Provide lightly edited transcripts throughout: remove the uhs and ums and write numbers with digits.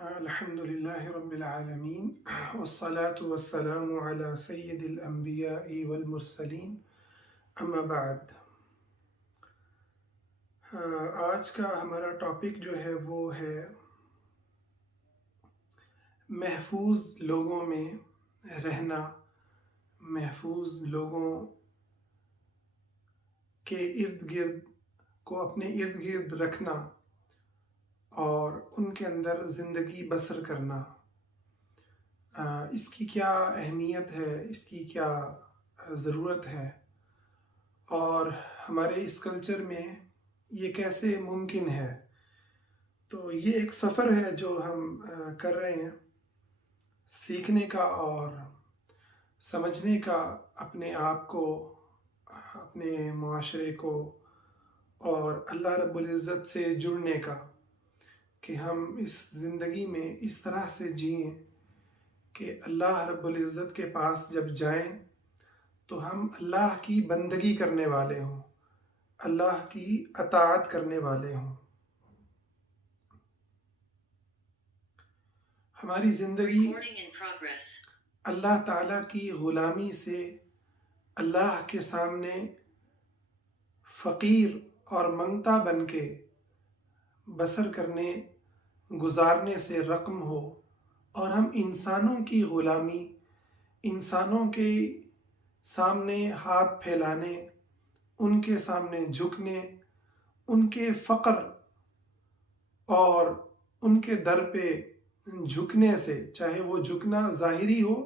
الحمد لله رب العالمين والصلاة والسلام على سيد الأنبياء والمرسلين اما بعد۔ آج کا ہمارا ٹاپک جو ہے وہ ہے محفوظ لوگوں میں رہنا، محفوظ لوگوں کے ارد گرد کو اپنے ارد گرد رکھنا اور ان کے اندر زندگی بسر کرنا۔ اس کی کیا اہمیت ہے، اس کی کیا ضرورت ہے، اور ہمارے اس کلچر میں یہ کیسے ممکن ہے۔ تو یہ ایک سفر ہے جو ہم کر رہے ہیں، سیکھنے کا اور سمجھنے کا، اپنے آپ کو، اپنے معاشرے کو اور اللہ رب العزت سے جڑنے کا، کہ ہم اس زندگی میں اس طرح سے جئیں کہ اللہ رب العزت کے پاس جب جائیں تو ہم اللہ کی بندگی کرنے والے ہوں، اللہ کی اطاعت کرنے والے ہوں۔ ہماری زندگی اللہ تعالیٰ کی غلامی سے اللہ کے سامنے فقیر اور منگتا بن کے بسر کرنے، گزارنے سے رقم ہو، اور ہم انسانوں کی غلامی، انسانوں کے سامنے ہاتھ پھیلانے، ان کے سامنے جھکنے، ان کے فقر اور ان کے در پہ جھکنے سے، چاہے وہ جھکنا ظاہری ہو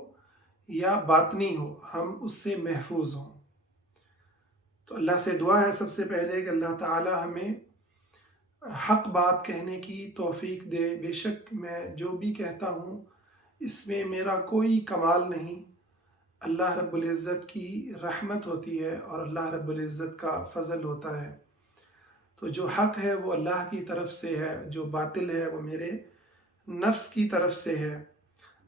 یا باطنی ہو، ہم اس سے محفوظ ہوں۔ تو اللہ سے دعا ہے سب سے پہلے کہ اللہ تعالی ہمیں حق بات کہنے کی توفیق دے۔ بے شک میں جو بھی کہتا ہوں اس میں میرا کوئی کمال نہیں، اللہ رب العزت کی رحمت ہوتی ہے اور اللہ رب العزت کا فضل ہوتا ہے۔ تو جو حق ہے وہ اللہ کی طرف سے ہے، جو باطل ہے وہ میرے نفس کی طرف سے ہے۔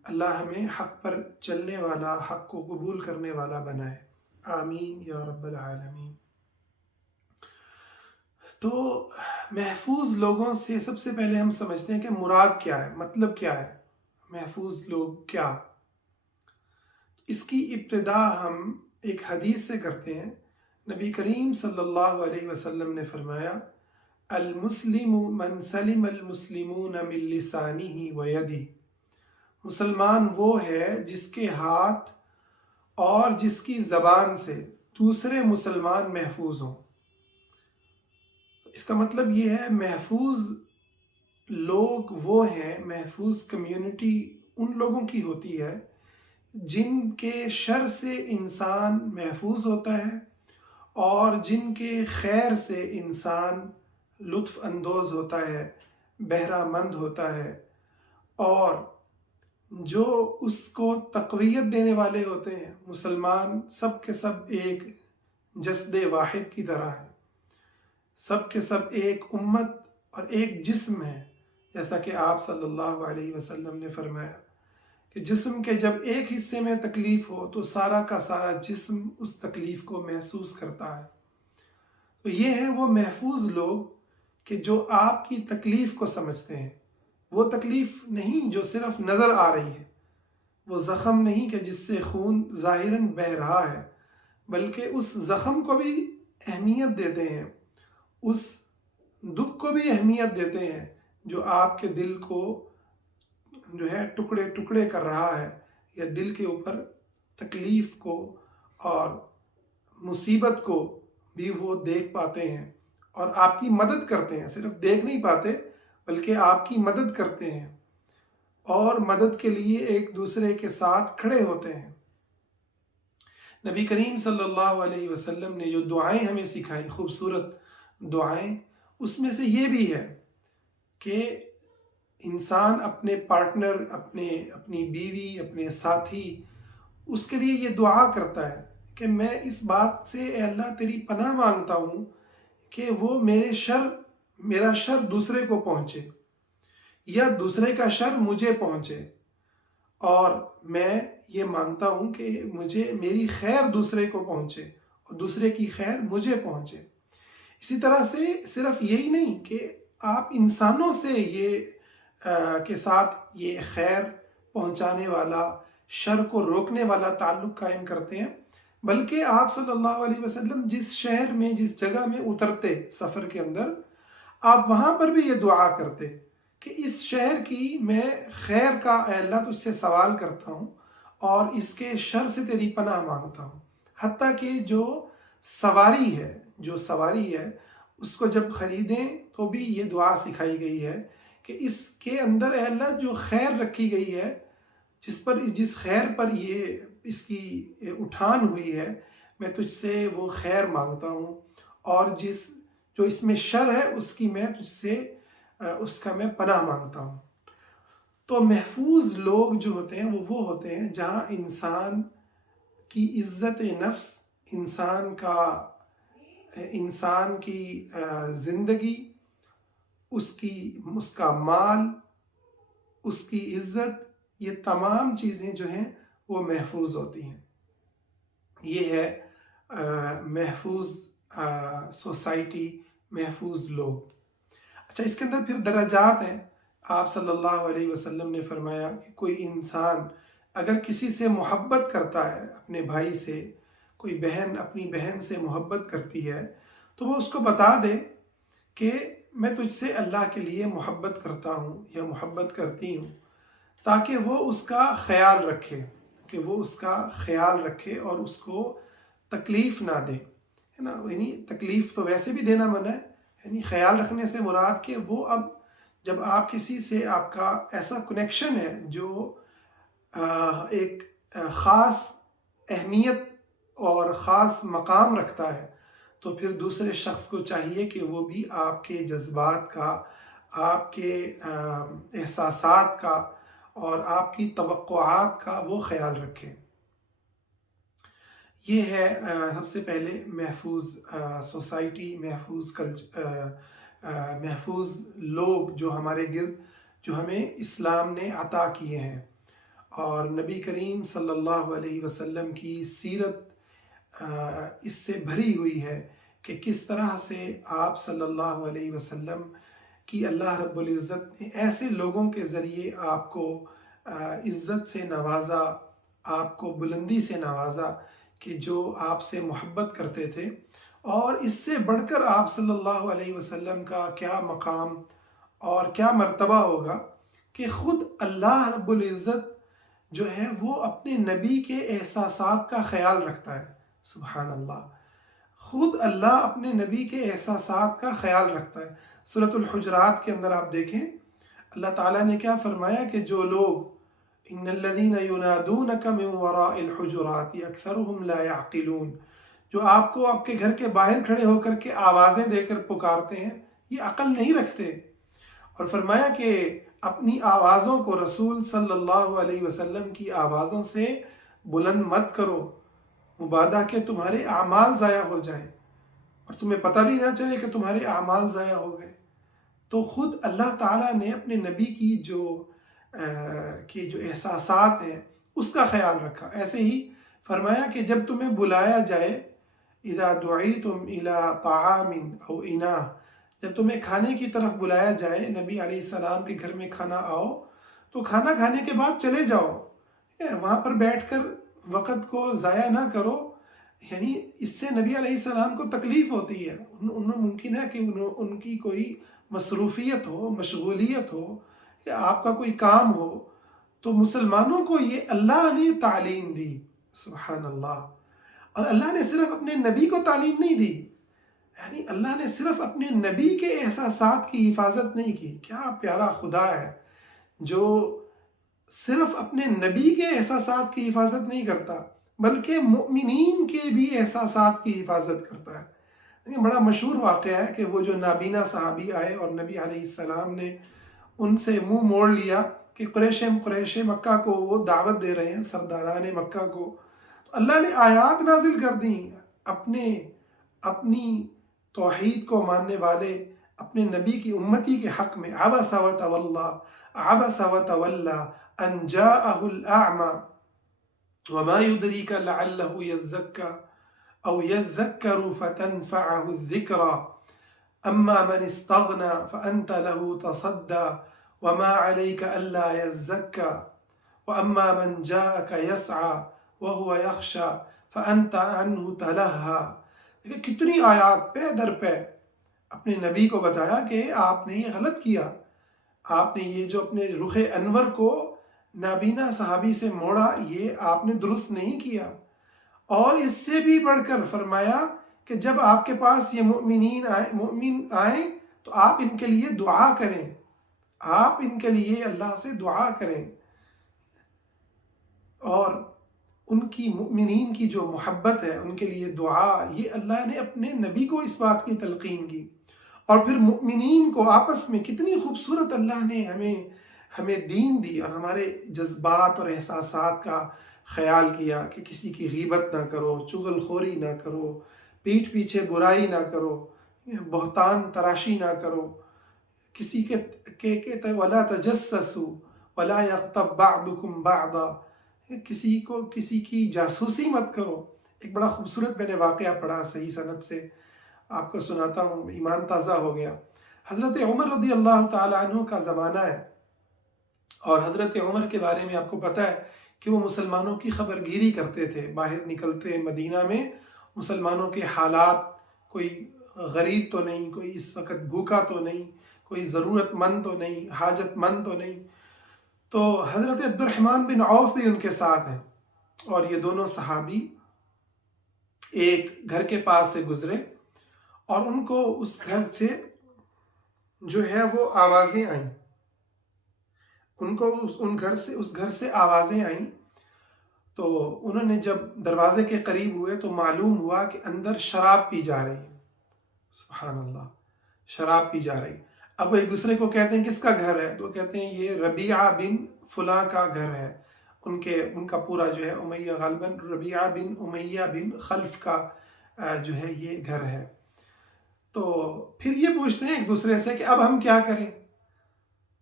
اللہ ہمیں حق پر چلنے والا، حق کو قبول کرنے والا بنائے، آمین یا رب العالمین۔ تو محفوظ لوگوں سے سب سے پہلے ہم سمجھتے ہیں کہ مراد کیا ہے، مطلب کیا ہے، محفوظ لوگ کیا۔ اس کی ابتدا ہم ایک حدیث سے کرتے ہیں۔ نبی کریم صلی اللہ علیہ وسلم نے فرمایا، المسلم من سلم المسلمون من لسانہ ویدہ۔ مسلمان وہ ہے جس کے ہاتھ اور جس کی زبان سے دوسرے مسلمان محفوظ ہوں۔ اس کا مطلب یہ ہے محفوظ لوگ وہ ہیں، محفوظ کمیونٹی ان لوگوں کی ہوتی ہے جن کے شر سے انسان محفوظ ہوتا ہے اور جن کے خیر سے انسان لطف اندوز ہوتا ہے، بہرہ مند ہوتا ہے، اور جو اس کو تقویت دینے والے ہوتے ہیں۔ مسلمان سب کے سب ایک جسد واحد کی طرح ہیں، سب کے سب ایک امت اور ایک جسم ہے، جیسا کہ آپ صلی اللہ علیہ وسلم نے فرمایا کہ جسم کے جب ایک حصے میں تکلیف ہو تو سارا کا سارا جسم اس تکلیف کو محسوس کرتا ہے۔ تو یہ ہیں وہ محفوظ لوگ کہ جو آپ کی تکلیف کو سمجھتے ہیں۔ وہ تکلیف نہیں جو صرف نظر آ رہی ہے، وہ زخم نہیں کہ جس سے خون ظاہراً بہہ رہا ہے، بلکہ اس زخم کو بھی اہمیت دیتے ہیں، اس دکھ کو بھی اہمیت دیتے ہیں جو آپ کے دل کو جو ہے ٹکڑے ٹکڑے کر رہا ہے، یا دل کے اوپر تکلیف کو اور مصیبت کو بھی وہ دیکھ پاتے ہیں اور آپ کی مدد کرتے ہیں۔ صرف دیکھ نہیں پاتے بلکہ آپ کی مدد کرتے ہیں اور مدد کے لیے ایک دوسرے کے ساتھ کھڑے ہوتے ہیں۔ نبی کریم صلی اللہ علیہ وسلم نے جو دعائیں ہمیں سکھائیں، خوبصورت دعائیں، اس میں سے یہ بھی ہے کہ انسان اپنے پارٹنر، اپنی بیوی، اپنے ساتھی، اس کے لیے یہ دعا کرتا ہے کہ میں اس بات سے اے اللہ تیری پناہ مانگتا ہوں کہ وہ میرا شر دوسرے کو پہنچے یا دوسرے کا شر مجھے پہنچے، اور میں یہ مانگتا ہوں کہ میری خیر دوسرے کو پہنچے اور دوسرے کی خیر مجھے پہنچے۔ اسی طرح سے صرف یہی نہیں کہ آپ انسانوں سے یہ کے ساتھ یہ خیر پہنچانے والا، شر کو روکنے والا تعلق قائم کرتے ہیں، بلکہ آپ صلی اللہ علیہ وسلم جس شہر میں، جس جگہ میں اترتے سفر کے اندر، آپ وہاں پر بھی یہ دعا کرتے کہ اس شہر کی میں خیر کا اے اللہ تجھ سے سوال کرتا ہوں اور اس کے شر سے تیری پناہ مانگتا ہوں۔ حتیٰ کہ جو سواری ہے اس کو جب خریدیں تو بھی یہ دعا سکھائی گئی ہے کہ اس کے اندر اے اللہ جو خیر رکھی گئی ہے، جس خیر پر یہ اس کی اٹھان ہوئی ہے، میں تجھ سے وہ خیر مانگتا ہوں، اور جو اس میں شر ہے اس کی میں تجھ سے اس کا میں پناہ مانگتا ہوں۔ تو محفوظ لوگ جو ہوتے ہیں وہ ہوتے ہیں جہاں انسان کی عزت نفس، انسان کی زندگی، اس کا مال، اس کی عزت، یہ تمام چیزیں جو ہیں وہ محفوظ ہوتی ہیں۔ یہ ہے محفوظ سوسائٹی، محفوظ لوگ۔ اچھا، اس کے اندر پھر درجات ہیں۔ آپ صلی اللہ علیہ وسلم نے فرمایا کہ کوئی انسان اگر کسی سے محبت کرتا ہے، اپنے بھائی سے، کوئی بہن اپنی بہن سے محبت کرتی ہے، تو وہ اس کو بتا دے کہ میں تجھ سے اللہ کے لیے محبت کرتا ہوں یا محبت کرتی ہوں، تاکہ وہ اس کا خیال رکھے اور اس کو تکلیف نہ دے، ہے نا۔ یعنی تکلیف تو ویسے بھی دینا منع ہے، یعنی خیال رکھنے سے مراد کہ وہ اب جب آپ کسی سے، آپ کا ایسا کنیکشن ہے جو ایک خاص اہمیت اور خاص مقام رکھتا ہے، تو پھر دوسرے شخص کو چاہیے کہ وہ بھی آپ کے جذبات کا، آپ کے احساسات کا اور آپ کی توقعات کا وہ خیال رکھے۔ یہ ہے سب سے پہلے محفوظ سوسائٹی، محفوظ لوگ جو ہمارے گرد، جو ہمیں اسلام نے عطا کیے ہیں۔ اور نبی کریم صلی اللہ علیہ وسلم کی سیرت اس سے بھری ہوئی ہے کہ کس طرح سے آپ صلی اللہ علیہ وسلم کی اللہ رب العزت نے ایسے لوگوں کے ذریعے آپ کو عزت سے نوازا، آپ کو بلندی سے نوازا کہ جو آپ سے محبت کرتے تھے، اور اس سے بڑھ کر آپ صلی اللہ علیہ وسلم کا کیا مقام اور کیا مرتبہ ہوگا کہ خود اللہ رب العزت جو ہے وہ اپنے نبی کے احساسات کا خیال رکھتا ہے۔ سبحان اللہ، خود اللہ اپنے نبی کے احساسات کا خیال رکھتا ہے۔ سورۃ الحجرات کے اندر آپ دیکھیں اللہ تعالیٰ نے کیا فرمایا کہ جو لوگ ان الذین ینادونک من وراء الحجرات اکثرهم لا يعقلون، جو آپ کو آپ کے گھر کے باہر کھڑے ہو کر کے آوازیں دے کر پکارتے ہیں، یہ عقل نہیں رکھتے۔ اور فرمایا کہ اپنی آوازوں کو رسول صلی اللہ علیہ وسلم کی آوازوں سے بلند مت کرو، مبادا کہ تمہارے اعمال ضائع ہو جائیں اور تمہیں پتہ بھی نہ چلے کہ تمہارے اعمال ضائع ہو گئے۔ تو خود اللہ تعالیٰ نے اپنے نبی کی جو احساسات ہیں اس کا خیال رکھا۔ ایسے ہی فرمایا کہ جب تمہیں بلایا جائے، اذا دعیتم الی طعام او اناء، جب تمہیں کھانے کی طرف بلایا جائے، نبی علیہ السلام کے گھر میں کھانا آؤ تو کھانا کھانے کے بعد چلے جاؤ، وہاں پر بیٹھ کر وقت کو ضائع نہ کرو۔ یعنی اس سے نبی علیہ السلام کو تکلیف ہوتی ہے، ممکن ہے کہ ان کی کوئی مصروفیت ہو، مشغولیت ہو، یا آپ کا کوئی کام ہو، تو مسلمانوں کو یہ اللہ نے تعلیم دی۔ سبحان اللہ۔ اور اللہ نے صرف اپنے نبی کو تعلیم نہیں دی، یعنی اللہ نے صرف اپنے نبی کے احساسات کی حفاظت نہیں کی۔ کیا پیارا خدا ہے جو صرف اپنے نبی کے احساسات کی حفاظت نہیں کرتا بلکہ مؤمنین کے بھی احساسات کی حفاظت کرتا ہے۔ یہ بڑا مشہور واقعہ ہے کہ وہ جو نابینا صحابی آئے اور نبی علیہ السلام نے ان سے منہ موڑ لیا کہ قریش مکہ کو وہ دعوت دے رہے ہیں، سرداران مکہ کو، تو اللہ نے آیات نازل کر دیں اپنی توحید کو ماننے والے اپنے نبی کی امتی کے حق میں۔ عبس وتولی ان جاءہ الاعمى وما يدريك لعله يزكى او يذكر فتنفعه الذكرى اما من استغنى فانت له تصدى وما علیک الا یزکا واما من جاءک یسعی وهو یخشی فانت عنہ تلہی۔ دیکھیں کتنی آیات پہ در پہ اپنے نبی کو بتایا کہ آپ نے یہ غلط کیا، آپ نے یہ جو اپنے رخ انور کو نابینا صحابی سے موڑا، یہ آپ نے درست نہیں کیا۔ اور اس سے بھی بڑھ کر فرمایا کہ جب آپ کے پاس یہ مومن آئیں تو آپ ان کے لیے دعا کریں، آپ ان کے لیے اللہ سے دعا کریں۔ اور ان کی مومنین کی جو محبت ہے، ان کے لیے دعا، یہ اللہ نے اپنے نبی کو اس بات کی تلقین کی۔ اور پھر مومنین کو آپس میں کتنی خوبصورت اللہ نے ہمیں دین دی، اور ہمارے جذبات اور احساسات کا خیال کیا کہ کسی کی غیبت نہ کرو، چغل خوری نہ کرو، پیٹھ پیچھے برائی نہ کرو، بہتان تراشی نہ کرو، کسی کے ولا تجسسوا ولا یغتب بعضکم بعضا، کسی کی جاسوسی مت کرو۔ ایک بڑا خوبصورت میں نے واقعہ پڑھا، صحیح سند سے آپ کو سناتا ہوں، ایمان تازہ ہو گیا۔ حضرت عمر رضی اللہ تعالی عنہ کا زمانہ ہے، اور حضرت عمر کے بارے میں آپ کو پتہ ہے کہ وہ مسلمانوں کی خبر گیری کرتے تھے، باہر نکلتے مدینہ میں مسلمانوں کے حالات، کوئی غریب تو نہیں، کوئی اس وقت بھوکا تو نہیں، کوئی ضرورت مند تو نہیں، حاجت مند تو نہیں۔ تو حضرت عبد الرحمن بن عوف بھی ان کے ساتھ ہیں، اور یہ دونوں صحابی ایک گھر کے پاس سے گزرے، اور ان کو اس گھر سے جو ہے وہ آوازیں آئیں، ان کو اس گھر سے آوازیں آئیں۔ تو انہوں نے جب دروازے کے قریب ہوئے تو معلوم ہوا کہ اندر شراب پی جا رہی ہے۔ سبحان اللہ، شراب پی جا رہی۔ اب ایک دوسرے کو کہتے ہیں کس کا گھر ہے؟ تو کہتے ہیں یہ ربیعہ بن فلاں کا گھر ہے۔ ان کا پورا جو ہے امیہ، غالباً ربیعہ بن امیہ بن خلف کا جو ہے یہ گھر ہے۔ تو پھر یہ پوچھتے ہیں ایک دوسرے سے کہ اب ہم کیا کریں؟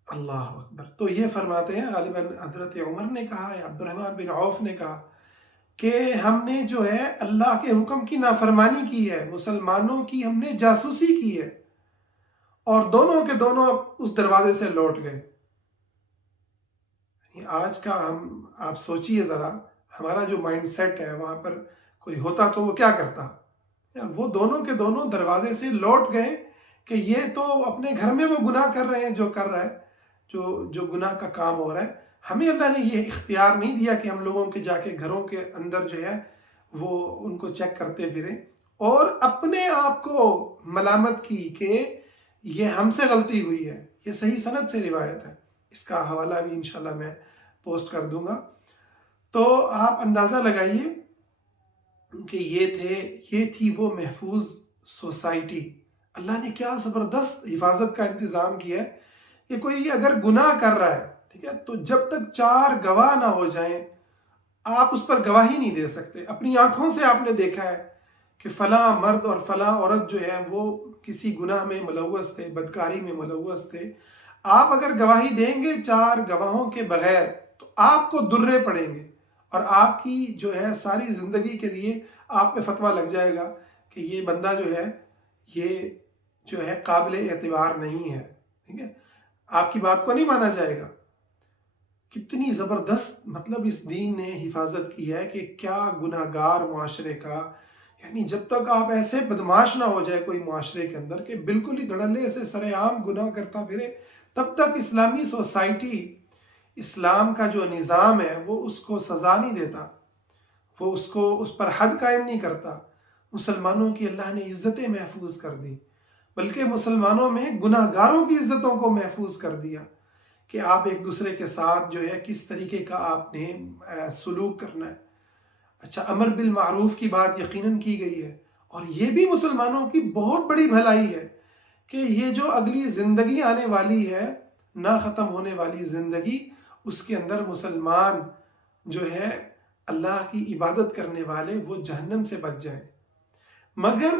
اللہ اکبر۔ تو یہ فرماتے ہیں، غالباً حضرت عمر نے کہا یا عبد الرحمن بن عوف نے کہا کہ ہم نے جو ہے اللہ کے حکم کی نافرمانی کی ہے، مسلمانوں کی ہم نے جاسوسی کی ہے، اور دونوں کے دونوں اس دروازے سے لوٹ گئے۔ آج کا آپ سوچئے ذرا، ہمارا جو مائنڈ سیٹ ہے، وہاں پر کوئی ہوتا تو وہ کیا کرتا؟ وہ دونوں کے دونوں دروازے سے لوٹ گئے کہ یہ تو اپنے گھر میں وہ گناہ کر رہے ہیں جو کر رہا ہے، جو گناہ کا کام ہو رہا ہے۔ ہمیں اللہ نے یہ اختیار نہیں دیا کہ ہم لوگوں کے جا کے گھروں کے اندر جو ہے وہ ان کو چیک کرتے پھریں اور اپنے آپ کو ملامت کی کہ یہ ہم سے غلطی ہوئی ہے۔ یہ صحیح سند سے روایت ہے، اس کا حوالہ بھی انشاءاللہ میں پوسٹ کر دوں گا۔ تو آپ اندازہ لگائیے کہ یہ تھی وہ محفوظ سوسائٹی۔ اللہ نے کیا زبردست حفاظت کا انتظام کیا ہے کہ کوئی اگر گناہ کر رہا ہے، ٹھیک ہے، تو جب تک 4 گواہ نہ ہو جائیں آپ اس پر گواہی نہیں دے سکتے۔ اپنی آنکھوں سے آپ نے دیکھا ہے کہ فلاں مرد اور فلاں عورت جو ہے وہ کسی گناہ میں ملوث تھے، بدکاری میں ملوث تھے، آپ اگر گواہی دیں گے 4 گواہوں کے بغیر تو آپ کو درے پڑیں گے، اور آپ کی جو ہے ساری زندگی کے لیے آپ پہ فتویٰ لگ جائے گا کہ یہ بندہ یہ جو ہے قابل اعتبار نہیں ہے، ٹھیک ہے، آپ کی بات کو نہیں مانا جائے گا۔ کتنی زبردست مطلب اس دین نے حفاظت کی ہے کہ کیا گناہ گار معاشرے کا، یعنی جب تک آپ ایسے بدماش نہ ہو جائے کوئی معاشرے کے اندر کہ بالکل ہی دھڑلے سے سر عام گناہ کرتا پھرے، تب تک اسلامی سوسائٹی، اسلام کا جو نظام ہے وہ اس کو سزا نہیں دیتا، وہ اس پر حد قائم نہیں کرتا۔ مسلمانوں کی اللہ نے عزتیں محفوظ کر دی، بلکہ مسلمانوں میں گناہ گاروں کی عزتوں کو محفوظ کر دیا کہ آپ ایک دوسرے کے ساتھ جو ہے کس طریقے کا آپ نے سلوک کرنا ہے۔ اچھا، امر بالمعروف کی بات یقیناً کی گئی ہے، اور یہ بھی مسلمانوں کی بہت بڑی بھلائی ہے کہ یہ جو اگلی زندگی آنے والی ہے، نہ ختم ہونے والی زندگی، اس کے اندر مسلمان جو ہے اللہ کی عبادت کرنے والے وہ جہنم سے بچ جائیں۔ مگر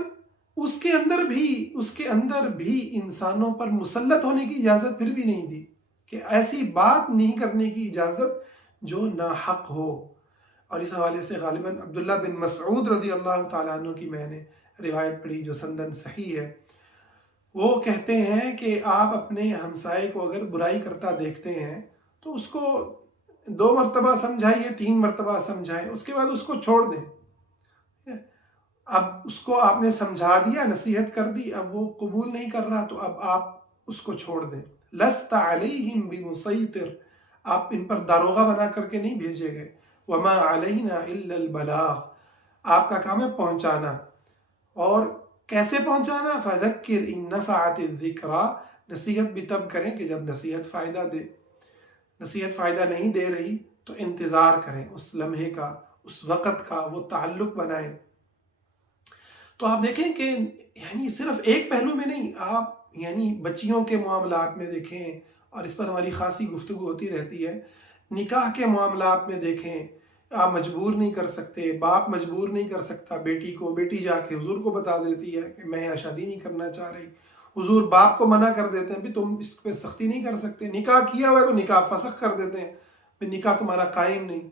اس کے اندر بھی انسانوں پر مسلط ہونے کی اجازت پھر بھی نہیں دی کہ ایسی بات نہیں کرنے کی اجازت جو ناحق ہو۔ اور اس حوالے سے غالباً عبداللہ بن مسعود رضی اللہ تعالیٰ عنہ کی میں نے روایت پڑھی جو سندن صحیح ہے۔ وہ کہتے ہیں کہ آپ اپنے ہمسائے کو اگر برائی کرتا دیکھتے ہیں تو اس کو 2 مرتبہ سمجھائیے، 3 مرتبہ سمجھائیں، اس کے بعد اس کو چھوڑ دیں۔ اب اس کو آپ نے سمجھا دیا، نصیحت کر دی، اب وہ قبول نہیں کر رہا تو اب آپ اس کو چھوڑ دیں۔ لست علیہم بمسیطر، آپ ان پر داروغہ بنا کر کے نہیں بھیجے گئے۔ وما علینا الا البلاغ، آپ کا کام ہے پہنچانا۔ اور کیسے پہنچانا؟ فذکر ان نفعت الذکریٰ، نصیحت بھی تب کریں کہ جب نصیحت فائدہ دے۔ نصیحت فائدہ نہیں دے رہی تو انتظار کریں اس لمحے کا، اس وقت کا، وہ تعلق بنائیں۔ تو آپ دیکھیں کہ یعنی صرف ایک پہلو میں نہیں، آپ یعنی بچیوں کے معاملات میں دیکھیں، اور اس پر ہماری خاصی گفتگو ہوتی رہتی ہے، نکاح کے معاملات میں دیکھیں، آپ مجبور نہیں کر سکتے، باپ مجبور نہیں کر سکتا بیٹی کو، بیٹی جا کے حضور کو بتا دیتی ہے کہ میں یہاں شادی نہیں کرنا چاہ رہی، حضور باپ کو منع کر دیتے ہیں بھی تم اس پہ سختی نہیں کر سکتے، نکاح کیا ہوا ہے تو نکاح فسخ کر دیتے ہیں، بھی نکاح تمہارا قائم نہیں۔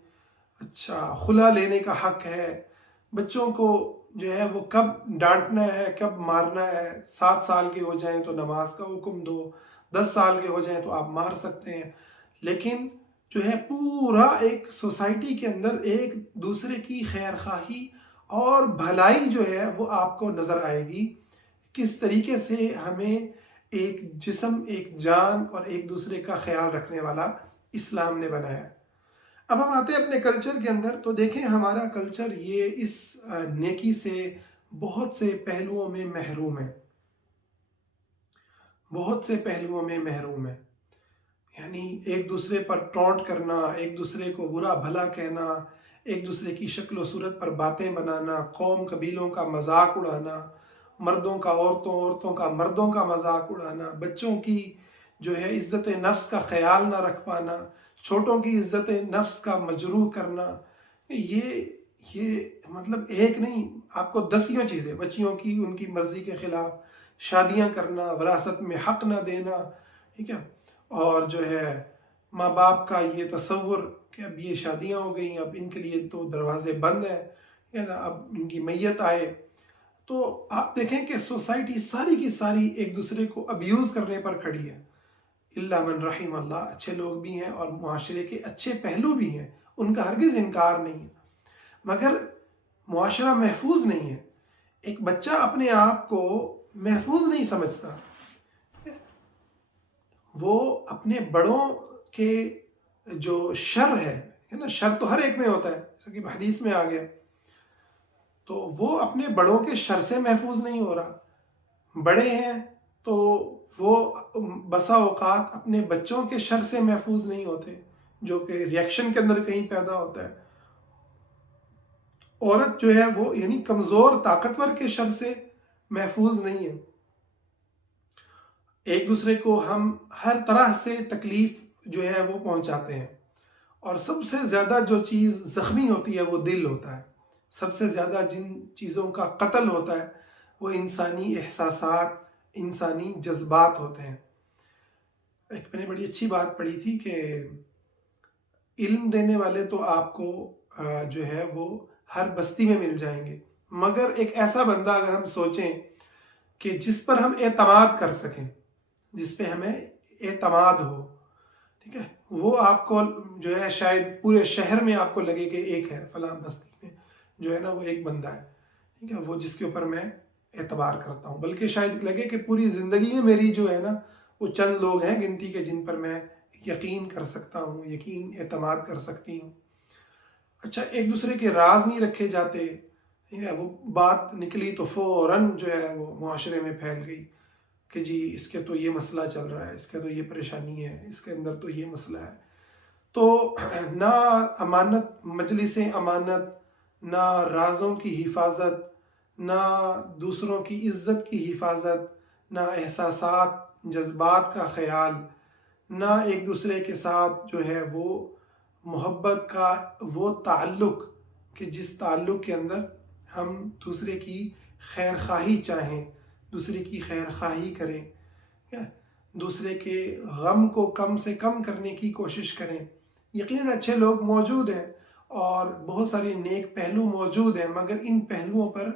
اچھا، خلا لینے کا حق ہے، بچوں کو جو ہے وہ کب ڈانٹنا ہے، کب مارنا ہے، 7 سال کے ہو جائیں تو نماز کا حکم دو، 10 سال کے ہو جائیں تو آپ مار سکتے ہیں، لیکن جو ہے پورا ایک سوسائٹی کے اندر ایک دوسرے کی خیر خواہی اور بھلائی جو ہے وہ آپ کو نظر آئے گی، کس طریقے سے ہمیں ایک جسم، ایک جان اور ایک دوسرے کا خیال رکھنے والا اسلام نے بنایا۔ اب ہم آتے ہیں اپنے کلچر کے اندر، تو دیکھیں ہمارا کلچر یہ اس نیکی سے بہت سے پہلوؤں میں محروم ہے، بہت سے پہلوؤں میں محروم ہے۔ یعنی ایک دوسرے پر ٹونٹ کرنا، ایک دوسرے کو برا بھلا کہنا، ایک دوسرے کی شکل و صورت پر باتیں بنانا، قوم قبیلوں کا مذاق اڑانا، مردوں کا عورتوں، عورتوں کا مردوں کا مذاق اڑانا، بچوں کی جو ہے عزت نفس کا خیال نہ رکھ پانا، چھوٹوں کی عزت نفس کا مجروح کرنا، یہ مطلب ایک نہیں، آپ کو دسیوں چیزیں، بچیوں کی ان کی مرضی کے خلاف شادیاں کرنا، وراثت میں حق نہ دینا، ٹھیک ہے، اور جو ہے ماں باپ کا یہ تصور کہ اب یہ شادیاں ہو گئیں، اب ان کے لیے تو دروازے بند ہیں، ہے نا، اب ان کی میت آئے۔ تو آپ دیکھیں کہ سوسائٹی ساری کی ساری ایک دوسرے کو ابیوز کرنے پر کھڑی ہے۔ الا من رحم اللہ، اچھے لوگ بھی ہیں اور معاشرے کے اچھے پہلو بھی ہیں، ان کا ہرگز انکار نہیں ہے، مگر معاشرہ محفوظ نہیں ہے۔ ایک بچہ اپنے آپ کو محفوظ نہیں سمجھتا، وہ اپنے بڑوں کے جو شر ہے نا، شر تو ہر ایک میں ہوتا ہے جیسا کہ حدیث میں آ گیا، تو وہ اپنے بڑوں کے شر سے محفوظ نہیں ہو رہا۔ بڑے ہیں تو وہ بسا اوقات اپنے بچوں کے شر سے محفوظ نہیں ہوتے، جو کہ ریئیکشن کے اندر کہیں پیدا ہوتا ہے۔ عورت جو ہے وہ یعنی کمزور طاقتور کے شر سے محفوظ نہیں ہے۔ ایک دوسرے کو ہم ہر طرح سے تکلیف جو ہے وہ پہنچاتے ہیں، اور سب سے زیادہ جو چیز زخمی ہوتی ہے وہ دل ہوتا ہے۔ سب سے زیادہ جن چیزوں کا قتل ہوتا ہے وہ انسانی احساسات، انسانی جذبات ہوتے ہیں۔ ایک میں نے بڑی اچھی بات پڑھی تھی کہ علم دینے والے تو آپ کو جو ہے وہ ہر بستی میں مل جائیں گے، مگر ایک ایسا بندہ اگر ہم سوچیں کہ جس پر ہم اعتماد کر سکیں، جس پہ ہمیں اعتماد ہو، ٹھیک ہے، وہ آپ کو جو ہے شاید پورے شہر میں آپ کو لگے کہ ایک ہے، فلاں بستی میں جو ہے نا وہ ایک بندہ ہے، ٹھیک ہے، وہ جس کے اوپر میں اعتبار کرتا ہوں، بلکہ شاید لگے کہ پوری زندگی میں میری جو ہے نا وہ چند لوگ ہیں گنتی کے جن پر میں یقین کر سکتا ہوں، یقین اعتماد کر سکتی ہوں۔ اچھا، ایک دوسرے کے راز نہیں رکھے جاتے، ٹھیک ہے، وہ بات نکلی تو فوراً جو ہے وہ معاشرے میں پھیل گئی کہ جی اس کے تو یہ مسئلہ چل رہا ہے، اس کے تو یہ پریشانی ہے، اس کے اندر تو یہ مسئلہ ہے۔ تو نہ امانت، مجلس امانت، نہ رازوں کی حفاظت، نہ دوسروں کی عزت کی حفاظت، نہ احساسات، جذبات کا خیال، نہ ایک دوسرے کے ساتھ جو ہے وہ محبت کا وہ تعلق کہ جس تعلق کے اندر ہم دوسرے کی خیر خواہی چاہیں، دوسرے کی خیر خواہی کریں، دوسرے کے غم کو کم سے کم کرنے کی کوشش کریں۔ یقیناً اچھے لوگ موجود ہیں اور بہت سارے نیک پہلو موجود ہیں، مگر ان پہلوؤں پر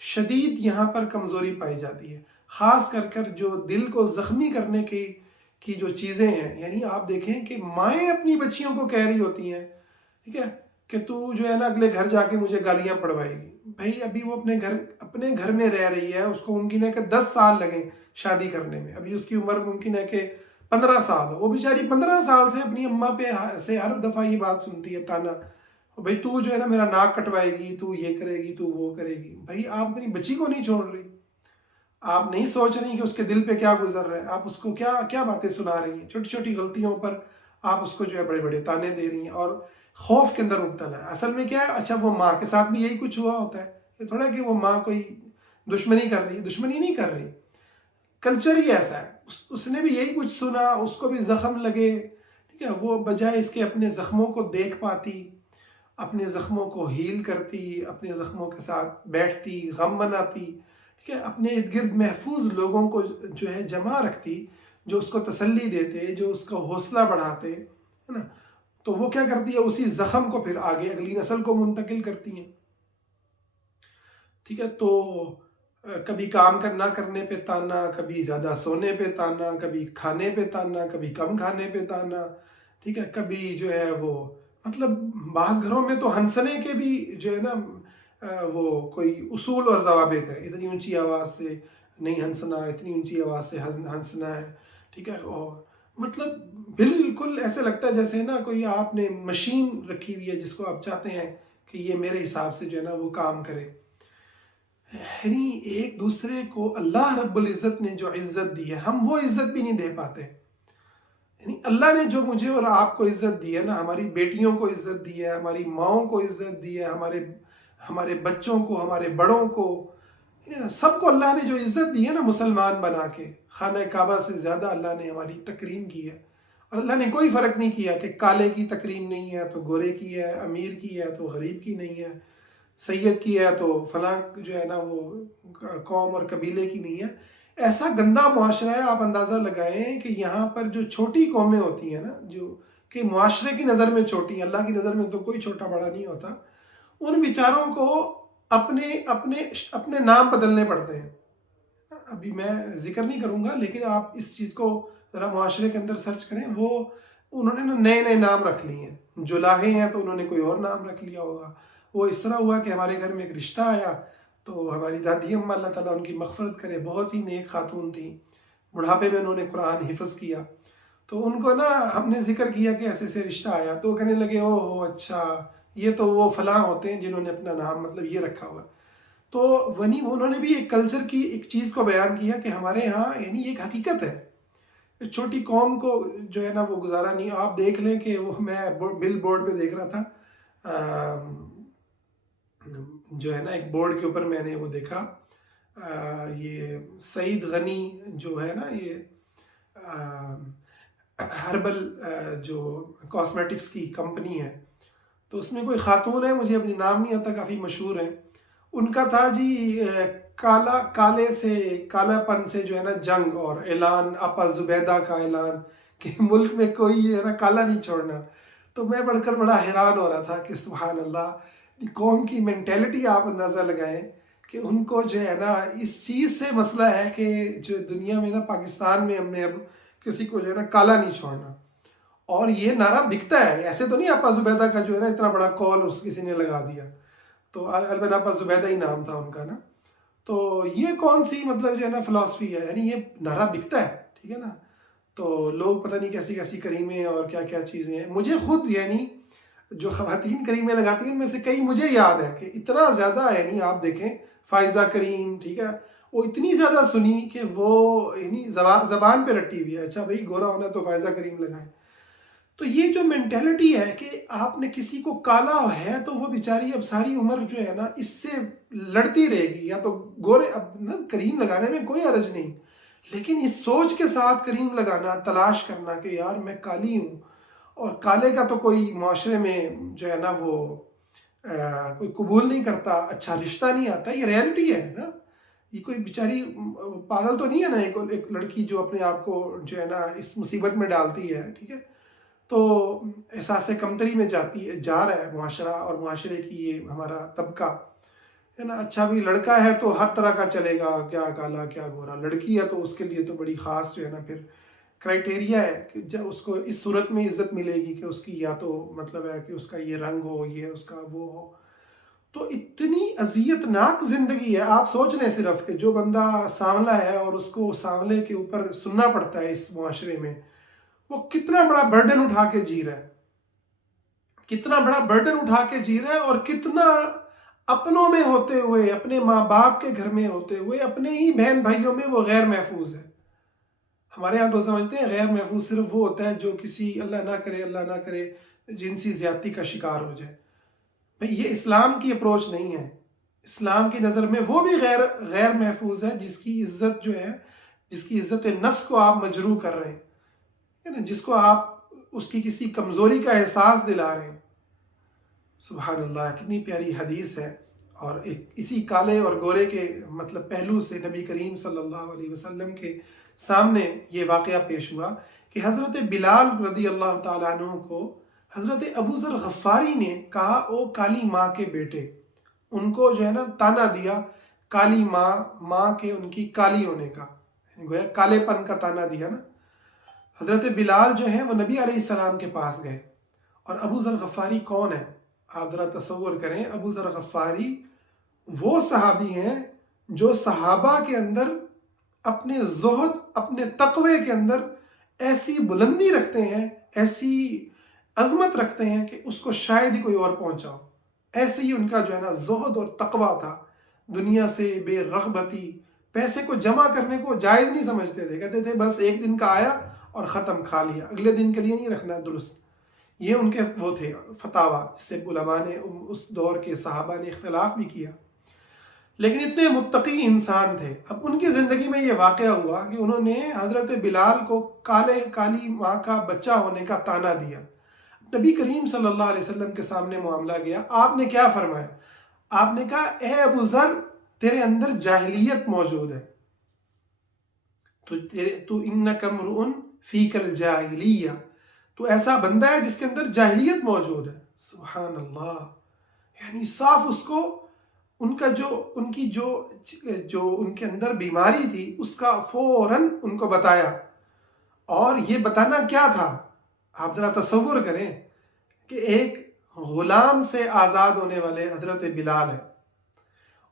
شدید یہاں پر کمزوری پائی جاتی ہے، خاص کر جو دل کو زخمی کرنے کی جو چیزیں ہیں، یعنی آپ دیکھیں کہ مائیں اپنی بچیوں کو کہہ رہی ہوتی ہیں، ٹھیک ہے، کہ تو جو ہے نا اگلے گھر جا کے مجھے گالیاں پڑوائے گی. بھائی ابھی وہ اپنے گھر میں رہ رہی ہے، اس کو ممکن ہے کہ 10 سال لگیں شادی کرنے میں، ابھی اس کی عمر ممکن ہے کہ 15 سال ہو. وہ بیچاری 15 سال سے اپنی اماں پہ سے ہر دفعہ یہ بات سنتی ہے، تانا، بھائی تو جو ہے نا میرا ناک کٹوائے گی، تو یہ کرے گی، تو وہ کرے گی. بھائی آپ اپنی بچی کو نہیں چھوڑ رہی، آپ نہیں سوچ رہی کہ اس کے دل پہ کیا گزر رہا ہے، آپ اس کو کیا کیا باتیں سنا رہی ہیں، چھوٹی چھوٹی غلطیوں پر آپ اس کو جو ہے بڑے بڑے تانے دے رہی ہیں اور خوف کے اندر مبتلا ہے. اصل میں کیا ہے، اچھا وہ ماں کے ساتھ بھی یہی کچھ ہوا ہوتا ہے، یہ تھوڑا کہ وہ ماں کوئی دشمنی کر رہی ہے، دشمنی نہیں کر رہی، کلچر ہی ایسا ہے. اس نے بھی یہی کچھ سنا، اس کو بھی زخم لگے، ٹھیک ہے، وہ بجائے اس کے اپنے زخموں کو دیکھ پاتی، اپنے زخموں کو ہیل کرتی، اپنے زخموں کے ساتھ بیٹھتی، غم مناتی، ٹھیک ہے، اپنے ارد گرد محفوظ لوگوں کو جو ہے جمع رکھتی، جو اس کو تسلی دیتے، جو اس کو حوصلہ بڑھاتے، ہے نا. تو وہ کیا کرتی ہے، اسی زخم کو پھر آگے اگلی نسل کو منتقل کرتی ہیں. ٹھیک ہے، تو کبھی کام نہ کرنے پہ تانا، کبھی زیادہ سونے پہ تانا، کبھی کھانے پہ تانا، کبھی کم کھانے پہ تانا، ٹھیک ہے، کبھی جو ہے وہ مطلب بعض گھروں میں تو ہنسنے کے بھی جو ہے نا وہ کوئی اصول اور ضوابط ہے. اتنی اونچی آواز سے نہیں ہنسنا، اتنی اونچی آواز سے ہنسنا ہے، ٹھیک ہے. اور مطلب بالکل ایسے لگتا ہے جیسے نا کوئی آپ نے مشین رکھی ہوئی ہے جس کو آپ چاہتے ہیں کہ یہ میرے حساب سے جو ہے نا وہ کام کرے. یعنی ایک دوسرے کو اللہ رب العزت نے جو عزت دی ہے، ہم وہ عزت بھی نہیں دے پاتے. یعنی اللہ نے جو مجھے اور آپ کو عزت دی ہے نا، ہماری بیٹیوں کو عزت دی ہے، ہماری ماؤں کو عزت دی ہے، ہمارے بچوں کو، ہمارے بڑوں کو، سب کو اللہ نے جو عزت دی ہے نا مسلمان بنا کے، خانہ کعبہ سے زیادہ اللہ نے ہماری تکریم کی ہے. اور اللہ نے کوئی فرق نہیں کیا کہ کالے کی تکریم نہیں ہے تو گورے کی ہے، امیر کی ہے تو غریب کی نہیں ہے، سید کی ہے تو فلاں جو ہے نا وہ قوم اور قبیلے کی نہیں ہے. ایسا گندا معاشرہ ہے، آپ اندازہ لگائیں کہ یہاں پر جو چھوٹی قومیں ہوتی ہیں نا، جو کہ معاشرے کی نظر میں چھوٹی ہیں، اللہ کی نظر میں تو کوئی چھوٹا بڑا نہیں ہوتا، ان بیچاروں کو اپنے اپنے اپنے نام بدلنے پڑتے ہیں. ابھی میں ذکر نہیں کروں گا، لیکن آپ اس چیز کو ذرا معاشرے کے اندر سرچ کریں. وہ انہوں نے نئے نئے نام رکھ لیے ہیں. جو لاہے ہیں تو انہوں نے کوئی اور نام رکھ لیا ہوگا. وہ اس طرح ہوا کہ ہمارے گھر میں ایک رشتہ آیا، تو ہماری دادی اماں اللہ تعالیٰ ان کی مغفرت کرے بہت ہی نیک خاتون تھیں، بڑھاپے میں انہوں نے قرآن حفظ کیا. تو ان کو نا ہم نے ذکر کیا کہ ایسے ایسے رشتہ آیا، تو وہ کہنے لگے او ہو اچھا، یہ تو وہ فلاں ہوتے ہیں جنہوں نے اپنا نام مطلب یہ رکھا ہوا. تو انہوں نے بھی ایک کلچر کی ایک چیز کو بیان کیا کہ ہمارے ہاں یعنی ایک حقیقت ہے، چھوٹی قوم کو جو ہے نا وہ گزارا نہیں. آپ دیکھ لیں کہ وہ میں بل بورڈ پہ دیکھ رہا تھا، جو ہے نا ایک بورڈ کے اوپر میں نے وہ دیکھا، یہ سعید غنی جو ہے نا، یہ ہربل جو کاسمیٹکس کی کمپنی ہے، تو اس میں کوئی خاتون ہے، مجھے اپنی نام نہیں آتا، کافی مشہور ہیں. ان کا تھا جی کالا پن سے جو ہے نا جنگ، اور اعلان آپا زبیدہ کا اعلان کہ ملک میں کوئی یہ ہے نا کالا نہیں چھوڑنا. تو میں پڑھ کر بڑا حیران ہو رہا تھا کہ سبحان اللہ، قوم کی مینٹیلٹی آپ اندازہ لگائیں کہ ان کو جو ہے نا اس چیز سے مسئلہ ہے کہ جو دنیا میں نا پاکستان میں ہم نے اب کسی کو جو ہے نا کالا نہیں چھوڑنا. اور یہ نعرہ بکتا ہے، ایسے تو نہیں آپا زبیدہ کا جو ہے نا اتنا بڑا کال اس کسی نے لگا دیا، تو البتہ آپا زبیدہ ہی نام تھا ان کا نا. تو یہ کون سی مطلب جو ہے نا فلاسفی ہے، یعنی یہ نعرہ بکتا ہے، ٹھیک ہے نا. تو لوگ پتہ نہیں کیسی کیسی کریمیں اور کیا کیا چیزیں ہیں. مجھے خود یعنی جو خواتین کریمیں لگاتی ہیں ان میں سے کئی مجھے یاد ہے کہ اتنا زیادہ، یعنی آپ دیکھیں فائزہ کریم، ٹھیک ہے، وہ اتنی زیادہ سنی کہ وہ یعنی زبان پہ رٹی ہوئی ہے، اچھا بھائی گورا ہونا تو فائزہ کریم لگائیں. تو یہ جو مینٹیلٹی ہے کہ آپ نے کسی کو کالا ہے تو وہ بیچاری اب ساری عمر جو ہے نا اس سے لڑتی رہے گی، یا تو گورے اب نا کریم لگانے میں کوئی حرج نہیں، لیکن اس سوچ کے ساتھ کریم لگانا، تلاش کرنا کہ یار میں کالی ہوں، اور کالے کا تو کوئی معاشرے میں جو ہے نا وہ کوئی قبول نہیں کرتا، اچھا رشتہ نہیں آتا. یہ ریالٹی ہے نا، یہ کوئی بیچاری پاگل تو نہیں ہے نا ایک لڑکی جو اپنے آپ کو جو ہے نا اس مصیبت میں ڈالتی ہے، ٹھیک ہے. تو احساس کمتری میں جا رہا ہے معاشرہ اور معاشرے کی یہ ہمارا طبقہ. ہے نا. اچھا بھی لڑکا ہے تو ہر طرح کا چلے گا، کیا کالا کیا گورا. لڑکی ہے تو اس کے لیے تو بڑی خاص جو ہے نا پھر کرائٹیریا ہے کہ جب اس کو اس صورت میں عزت ملے گی کہ اس کی یا تو مطلب ہے کہ اس کا یہ رنگ ہو، یہ اس کا وہ ہو. تو اتنی اذیت ناک زندگی ہے. آپ سوچ لیں صرف کہ جو بندہ سانولا ہے اور اس کو سانولے کے اوپر سننا پڑتا ہے اس معاشرے میں، وہ کتنا بڑا برڈن اٹھا کے جی رہا ہے، کتنا بڑا برڈن اٹھا کے جی رہا ہے، اور کتنا اپنوں میں ہوتے ہوئے، اپنے ماں باپ کے گھر میں ہوتے ہوئے، اپنے ہی بہن بھائیوں میں وہ غیر محفوظ ہے. ہمارے یہاں تو سمجھتے ہیں غیر محفوظ صرف وہ ہوتا ہے جو کسی اللہ نہ کرے جنسی زیادتی کا شکار ہو جائے. بھئی یہ اسلام کی اپروچ نہیں ہے. اسلام کی نظر میں وہ بھی غیر محفوظ ہے جس کی عزت جو ہے، جس کی عزت نفس کو آپ مجروح کر رہے ہیں، جس کو آپ اس کی کسی کمزوری کا احساس دلا رہے ہیں. سبحان اللہ، کتنی پیاری حدیث ہے. اور اسی کالے اور گورے کے مطلب پہلو سے نبی کریم صلی اللہ علیہ وسلم کے سامنے یہ واقعہ پیش ہوا کہ حضرت بلال رضی اللہ تعالیٰ عنہ کو حضرت ابو ذر غفاری نے کہا، او کالی ماں کے بیٹے. ان کو جو ہے نا تانا دیا کالی ماں کے ان کی کالی ہونے کا، گویا کالے پن کا تانا دیا نا. حضرت بلال جو ہیں وہ نبی علیہ السلام کے پاس گئے. اور ابو ذر غفاری کون ہے؟ آپ ذرا تصور کریں. ابو ذر غفاری وہ صحابی ہیں جو صحابہ کے اندر اپنے زہد، اپنے تقوی کے اندر ایسی بلندی رکھتے ہیں، ایسی عظمت رکھتے ہیں کہ اس کو شاید ہی کوئی اور پہنچا ہو. ایسے ہی ان کا جو ہے نا زہد اور تقوی تھا. دنیا سے بے رغبتی، پیسے کو جمع کرنے کو جائز نہیں سمجھتے تھے. کہتے تھے بس ایک دن کا آیا اور ختم، کھا لیا، اگلے دن کے لیے نہیں رکھنا درست. یہ ان کے وہ تھے فتاویٰ، جس سے علماء نے اس دور کے صحابہ نے اختلاف بھی کیا. لیکن اتنے متقی انسان تھے. اب ان کی زندگی میں یہ واقعہ ہوا کہ انہوں نے حضرت بلال کو کالی ماں کا بچہ ہونے کا تانا دیا. نبی کریم صلی اللہ علیہ وسلم کے سامنے معاملہ گیا. آپ نے کیا فرمایا؟ آپ نے کہا، اے ابو ذر، تیرے اندر جاہلیت موجود ہے. تو انک امرؤ فیک الجاہلیہ، تو ایسا بندہ ہے جس کے اندر جاہلیت موجود ہے. سبحان اللہ. یعنی صاف اس کو ان کی جو ان کے اندر بیماری تھی اس کا فوراً ان کو بتایا. اور یہ بتانا کیا تھا؟ آپ ذرا تصور کریں کہ ایک غلام سے آزاد ہونے والے حضرت بلال ہے،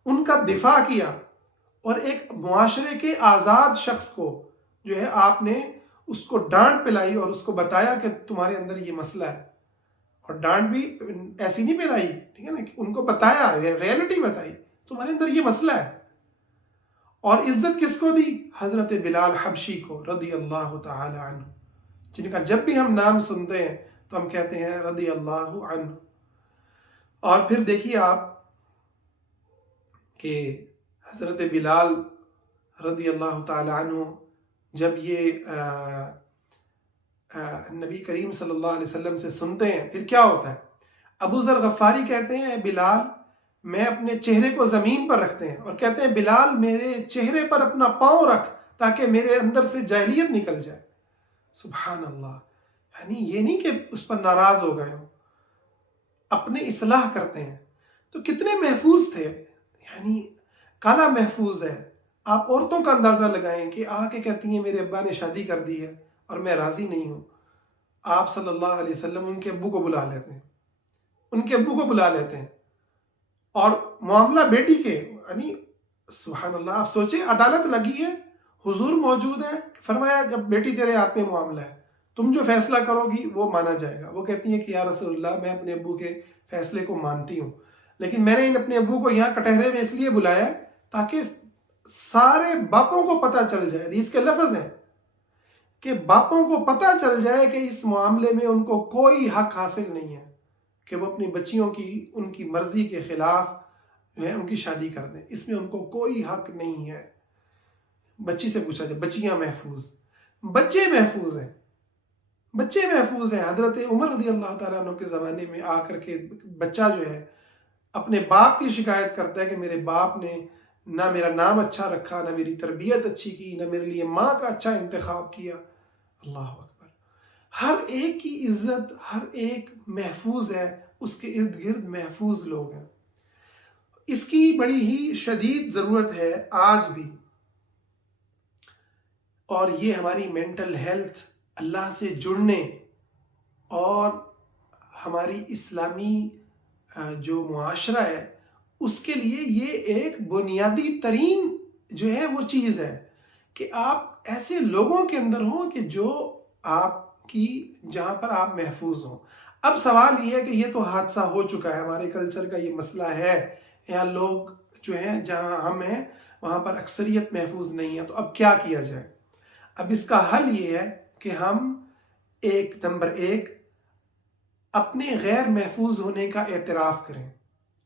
ان کا دفاع کیا. اور ایک معاشرے کے آزاد شخص کو جو ہے آپ نے اس کو ڈانٹ پلائی اور اس کو بتایا کہ تمہارے اندر یہ مسئلہ ہے. اور ڈانٹ بھی ایسی نہیں پلائی، ٹھیک ہے نا، ان کو بتایا، ریئلٹی بتائی، تمہارے اندر یہ مسئلہ ہے. اور عزت کس کو دی؟ حضرت بلال حبشی کو رضی اللہ تعالی عنہ، جن کا جب بھی ہم نام سنتے ہیں تو ہم کہتے ہیں رضی اللہ عنہ. اور پھر دیکھیے آپ کہ حضرت بلال رضی اللہ تعالی عنہ جب یہ نبی کریم صلی اللہ علیہ وسلم سے سنتے ہیں پھر کیا ہوتا ہے؟ ابو ذر غفاری کہتے ہیں، بلال، میں اپنے چہرے کو زمین پر رکھتے ہیں اور کہتے ہیں، بلال میرے چہرے پر اپنا پاؤں رکھ تاکہ میرے اندر سے جاہلیت نکل جائے. سبحان اللہ. یعنی یہ نہیں کہ اس پر ناراض ہو گئے ہوں، اپنے اصلاح کرتے ہیں. تو کتنے محفوظ تھے. یعنی کالا محفوظ ہے. آپ عورتوں کا اندازہ لگائیں کہ آ کے کہتی ہیں میرے ابا نے شادی کر دی ہے اور میں راضی نہیں ہوں. آپ صلی اللہ علیہ وسلم ان کے ابو کو بلا لیتے ہیں، ان کے ابو کو بلا لیتے ہیں. اور معاملہ بیٹی کے، یعنی سبحان اللہ، آپ سوچیں، عدالت لگی ہے، حضور موجود ہے، فرمایا جب بیٹی تیرے ہاتھ میں معاملہ ہے، تم جو فیصلہ کرو گی وہ مانا جائے گا. وہ کہتی ہیں کہ یا رسول اللہ، میں اپنے ابو کے فیصلے کو مانتی ہوں، لیکن میں نے اپنے ابو کو یہاں کٹہرے میں اس لیے بلایا ہے تاکہ سارے باپوں کو پتہ چل جائے، حدیث کے لفظ ہیں کہ باپوں کو پتہ چل جائے کہ اس معاملے میں ان کو کوئی حق حاصل نہیں ہے کہ وہ اپنی بچیوں کی ان کی مرضی کے خلاف جو ہے ان کی شادی کر دیں. اس میں ان کو کوئی حق نہیں ہے. بچی سے پوچھا جائے، بچیاں محفوظ، بچے محفوظ ہیں، بچے محفوظ ہیں. حضرت عمر رضی اللہ تعالیٰ عنہ کے زمانے میں آ کر کے بچہ جو ہے اپنے باپ کی شکایت کرتا ہے کہ میرے باپ نے نہ میرا نام اچھا رکھا، نہ میری تربیت اچھی کی، نہ میرے لیے ماں کا اچھا انتخاب کیا. اللہ اکبر. ہر ایک کی عزت، ہر ایک محفوظ ہے، اس کے ارد گرد محفوظ لوگ ہیں. اس کی بڑی ہی شدید ضرورت ہے آج بھی، اور یہ ہماری مینٹل ہیلتھ، اللہ سے جڑنے اور ہماری اسلامی جو معاشرہ ہے اس کے لیے یہ ایک بنیادی ترین جو ہے وہ چیز ہے کہ آپ ایسے لوگوں کے اندر ہوں کہ جو آپ کی جہاں پر آپ محفوظ ہوں۔ اب سوال یہ ہے کہ یہ تو حادثہ ہو چکا ہے، ہمارے کلچر کا یہ مسئلہ ہے، یہاں لوگ جو ہیں جہاں ہم ہیں وہاں پر اکثریت محفوظ نہیں ہے، تو اب کیا کیا جائے؟ اب اس کا حل یہ ہے کہ ہم نمبر ایک اپنے غیر محفوظ ہونے کا اعتراف کریں۔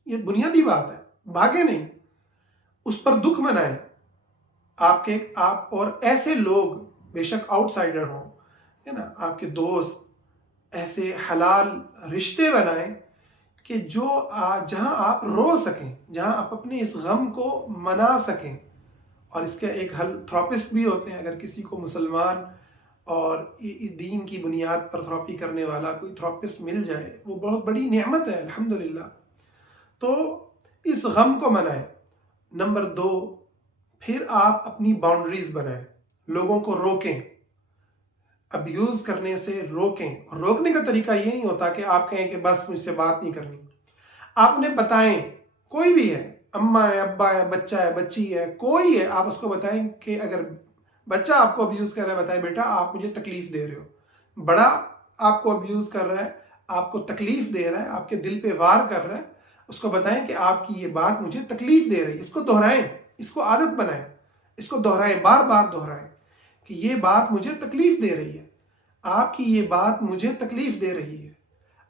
یہ بنیادی بات ہے، بھاگے نہیں، اس پر دکھ منائیں۔ آپ اور ایسے لوگ بے شک آؤٹ سائڈر ہوں، ہے نا، آپ کے دوست، ایسے حلال رشتے بنائیں کہ جہاں آپ رو سکیں، جہاں آپ اپنے اس غم کو منا سکیں۔ اور اس کا ایک حل تھراپسٹ بھی ہوتے ہیں، اگر کسی کو مسلمان اور دین کی بنیاد پر تھراپی کرنے والا کوئی تھراپسٹ مل جائے، وہ بہت بڑی نعمت ہے الحمدللہ۔ تو اس غم کو منائیں۔ نمبر دو، پھر آپ اپنی باؤنڈریز بنائیں، لوگوں کو روکیں، ابیوز کرنے سے روکیں۔ اور روکنے کا طریقہ یہ نہیں ہوتا کہ آپ کہیں کہ بس مجھ سے بات نہیں کرنی، آپ انہیں بتائیں، کوئی بھی ہے، اماں ہے، ابا ہے، بچہ ہے، بچی ہے، کوئی ہے، آپ اس کو بتائیں کہ اگر بچہ آپ کو ابیوز کر رہا ہے بتائیں بیٹا آپ مجھے تکلیف دے رہے ہو۔ بڑا آپ کو ابیوز کر رہا ہے، آپ کو تکلیف دے رہا ہے، آپ کے دل پہ وار کر رہا ہے، اس کو بتائیں کہ آپ کی یہ بات مجھے تکلیف دے رہی ہے۔ اس کو دہرائیں، اس کو عادت بنائیں، اس کو دہرائیں، بار بار دہرائیں کہ یہ بات مجھے تکلیف دے رہی ہے، آپ کی یہ بات مجھے تکلیف دے رہی ہے،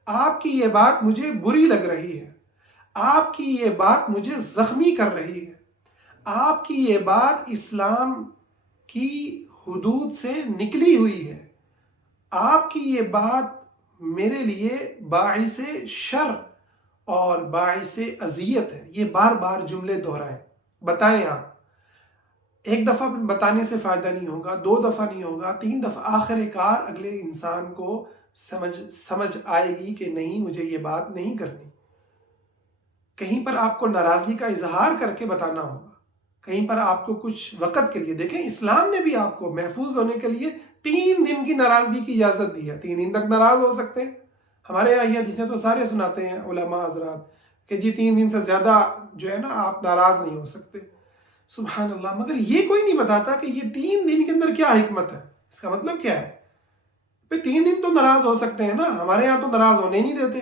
آپ کی یہ بات مجھے بری لگ رہی ہے، آپ کی یہ بات مجھے زخمی کر رہی ہے، آپ کی یہ بات اسلام کی حدود سے نکلی ہوئی ہے، آپ کی یہ بات میرے لیے باعث شر اور باعث اذیت ہے۔ یہ بار بار جملے دہرائیں، بتائیں آپ۔ ایک دفعہ بتانے سے فائدہ نہیں ہوگا، دو دفعہ نہیں ہوگا، تین دفعہ، آخر کار اگلے انسان کو سمجھ آئے گی کہ نہیں مجھے یہ بات نہیں کرنی۔ کہیں پر آپ کو ناراضگی کا اظہار کر کے بتانا ہوگا، کہیں پر آپ کو کچھ وقت کے لیے، دیکھیں اسلام نے بھی آپ کو محفوظ ہونے کے لیے 3 دن کی ناراضگی کی اجازت دی ہے، 3 دن تک ناراض ہو سکتے ہیں۔ ہمارے یہاں یہ حدیثیں تو سارے سناتے ہیں علماء حضرات کہ جی 3 دن سے زیادہ جو ہے نا آپ ناراض نہیں ہو سکتے۔ سبحان اللہ، مگر یہ کوئی نہیں بتاتا کہ یہ 3 دن کے اندر کیا حکمت ہے، اس کا مطلب کیا ہے؟ 3 دن تو ناراض ہو سکتے ہیں نا، ہمارے یہاں تو ناراض ہونے نہیں دیتے۔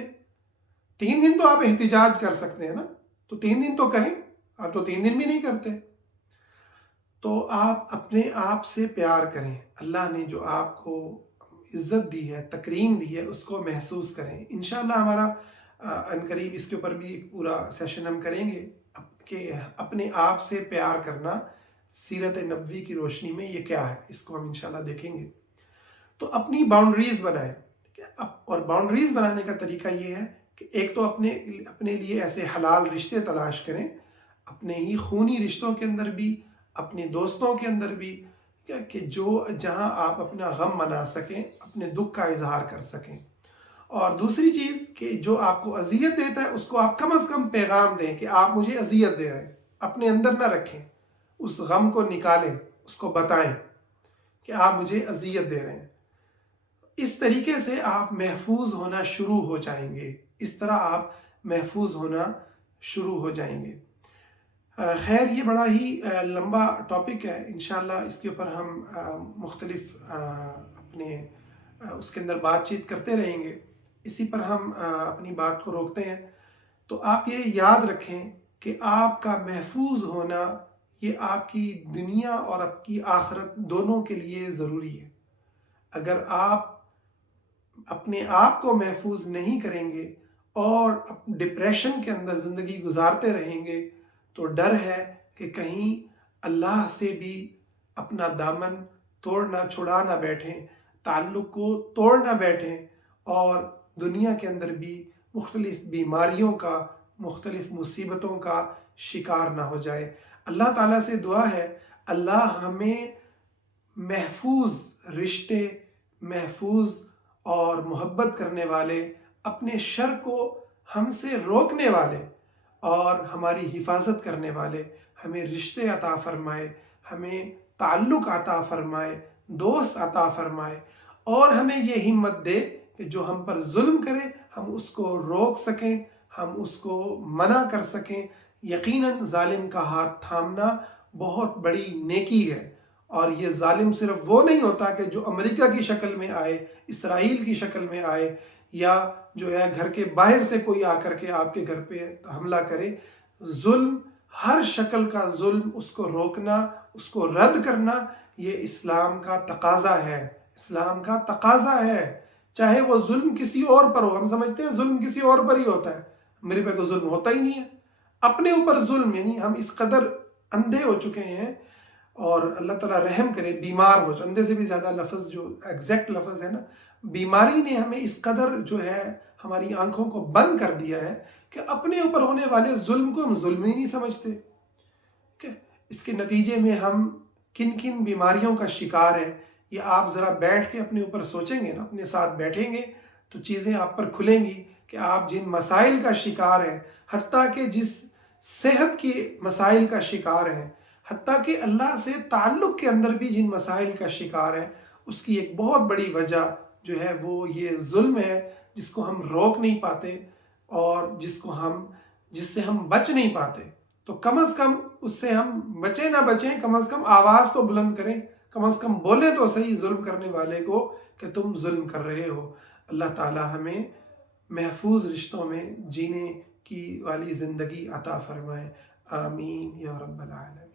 3 دن تو آپ احتجاج کر سکتے ہیں نا، تو 3 دن تو کریں، آپ تو 3 دن بھی نہیں کرتے۔ تو آپ اپنے آپ سے پیار کریں، اللہ نے جو آپ کو عزت دی ہے، تکریم دی ہے، اس کو محسوس کریں۔ انشاءاللہ ہمارا عنقریب اس کے اوپر بھی ایک پورا سیشن ہم کریں گے کہ اپنے آپ سے پیار کرنا سیرت نبوی کی روشنی میں یہ کیا ہے، اس کو ہم انشاءاللہ دیکھیں گے۔ تو اپنی باؤنڈریز بنائیں، اور باؤنڈریز بنانے کا طریقہ یہ ہے کہ ایک تو اپنے لیے ایسے حلال رشتے تلاش کریں، اپنے ہی خونی رشتوں کے اندر بھی، اپنے دوستوں کے اندر بھی، کہ جہاں آپ اپنا غم منا سکیں، اپنے دکھ کا اظہار کر سکیں۔ اور دوسری چیز کہ جو آپ کو اذیت دیتا ہے اس کو آپ کم از کم پیغام دیں کہ آپ مجھے اذیت دے رہے ہیں، اپنے اندر نہ رکھیں، اس غم کو نکالیں، اس کو بتائیں کہ آپ مجھے اذیت دے رہے ہیں۔ اس طریقے سے آپ محفوظ ہونا شروع ہو جائیں گے، اس طرح آپ محفوظ ہونا شروع ہو جائیں گے۔ خیر یہ بڑا ہی لمبا ٹاپک ہے، انشاءاللہ اس کے اوپر ہم مختلف اپنے اس کے اندر بات چیت کرتے رہیں گے، اسی پر ہم اپنی بات کو روکتے ہیں۔ تو آپ یہ یاد رکھیں کہ آپ کا محفوظ ہونا یہ آپ کی دنیا اور آپ کی آخرت دونوں کے لیے ضروری ہے۔ اگر آپ اپنے آپ کو محفوظ نہیں کریں گے اور ڈپریشن کے اندر زندگی گزارتے رہیں گے تو ڈر ہے کہ کہیں اللہ سے بھی اپنا دامن چھڑا نہ بیٹھیں، تعلق کو توڑ نہ بیٹھیں، اور دنیا کے اندر بھی مختلف بیماریوں کا، مختلف مصیبتوں کا شکار نہ ہو جائے۔ اللہ تعالیٰ سے دعا ہے اللہ ہمیں محفوظ رشتے، محفوظ اور محبت کرنے والے، اپنے شر کو ہم سے روکنے والے اور ہماری حفاظت کرنے والے، ہمیں رشتے عطا فرمائے، ہمیں تعلق عطا فرمائے، دوست عطا فرمائے، اور ہمیں یہ ہمت دے کہ جو ہم پر ظلم کرے ہم اس کو روک سکیں، ہم اس کو منع کر سکیں۔ یقیناً ظالم کا ہاتھ تھامنا بہت بڑی نیکی ہے، اور یہ ظالم صرف وہ نہیں ہوتا کہ جو امریکہ کی شکل میں آئے، اسرائیل کی شکل میں آئے، یا جو ہے گھر کے باہر سے کوئی آ کر کے آپ کے گھر پہ حملہ کرے۔ ظلم، ہر شکل کا ظلم، اس کو روکنا، اس کو رد کرنا، یہ اسلام کا تقاضا ہے، اسلام کا تقاضا ہے۔ چاہے وہ ظلم کسی اور پر ہو، ہم سمجھتے ہیں ظلم کسی اور پر ہی ہوتا ہے، میرے پہ تو ظلم ہوتا ہی نہیں ہے۔ اپنے اوپر ظلم، یعنی ہم اس قدر اندھے ہو چکے ہیں، اور اللہ تعالیٰ رحم کرے، بیمار ہو، اندھے سے بھی زیادہ لفظ جو ایگزیکٹ لفظ ہے نا، بیماری نے ہمیں اس قدر جو ہے ہماری آنکھوں کو بند کر دیا ہے کہ اپنے اوپر ہونے والے ظلم کو ہم ظلم ہی نہیں سمجھتے۔ ٹھیک ہے، اس کے نتیجے میں ہم کن کن بیماریوں کا شکار ہیں، یہ آپ ذرا بیٹھ کے اپنے اوپر سوچیں گے نا، اپنے ساتھ بیٹھیں گے تو چیزیں آپ پر کھلیں گی کہ آپ جن مسائل کا شکار ہیں، حتیٰ کہ جس صحت کے مسائل کا شکار ہیں، حتیٰ کہ اللہ سے تعلق کے اندر بھی جن مسائل کا شکار ہیں، اس کی ایک بہت بڑی وجہ جو ہے وہ یہ ظلم ہے، جس کو ہم روک نہیں پاتے، اور جس سے ہم بچ نہیں پاتے۔ تو کم از کم اس سے ہم بچیں نہ بچیں، کم از کم آواز تو بلند کریں، کم از کم بولیں تو صحیح ظلم کرنے والے کو کہ تم ظلم کر رہے ہو۔ اللہ تعالی ہمیں محفوظ رشتوں میں جینے کی والی زندگی عطا فرمائے، آمین یا رب العالمین۔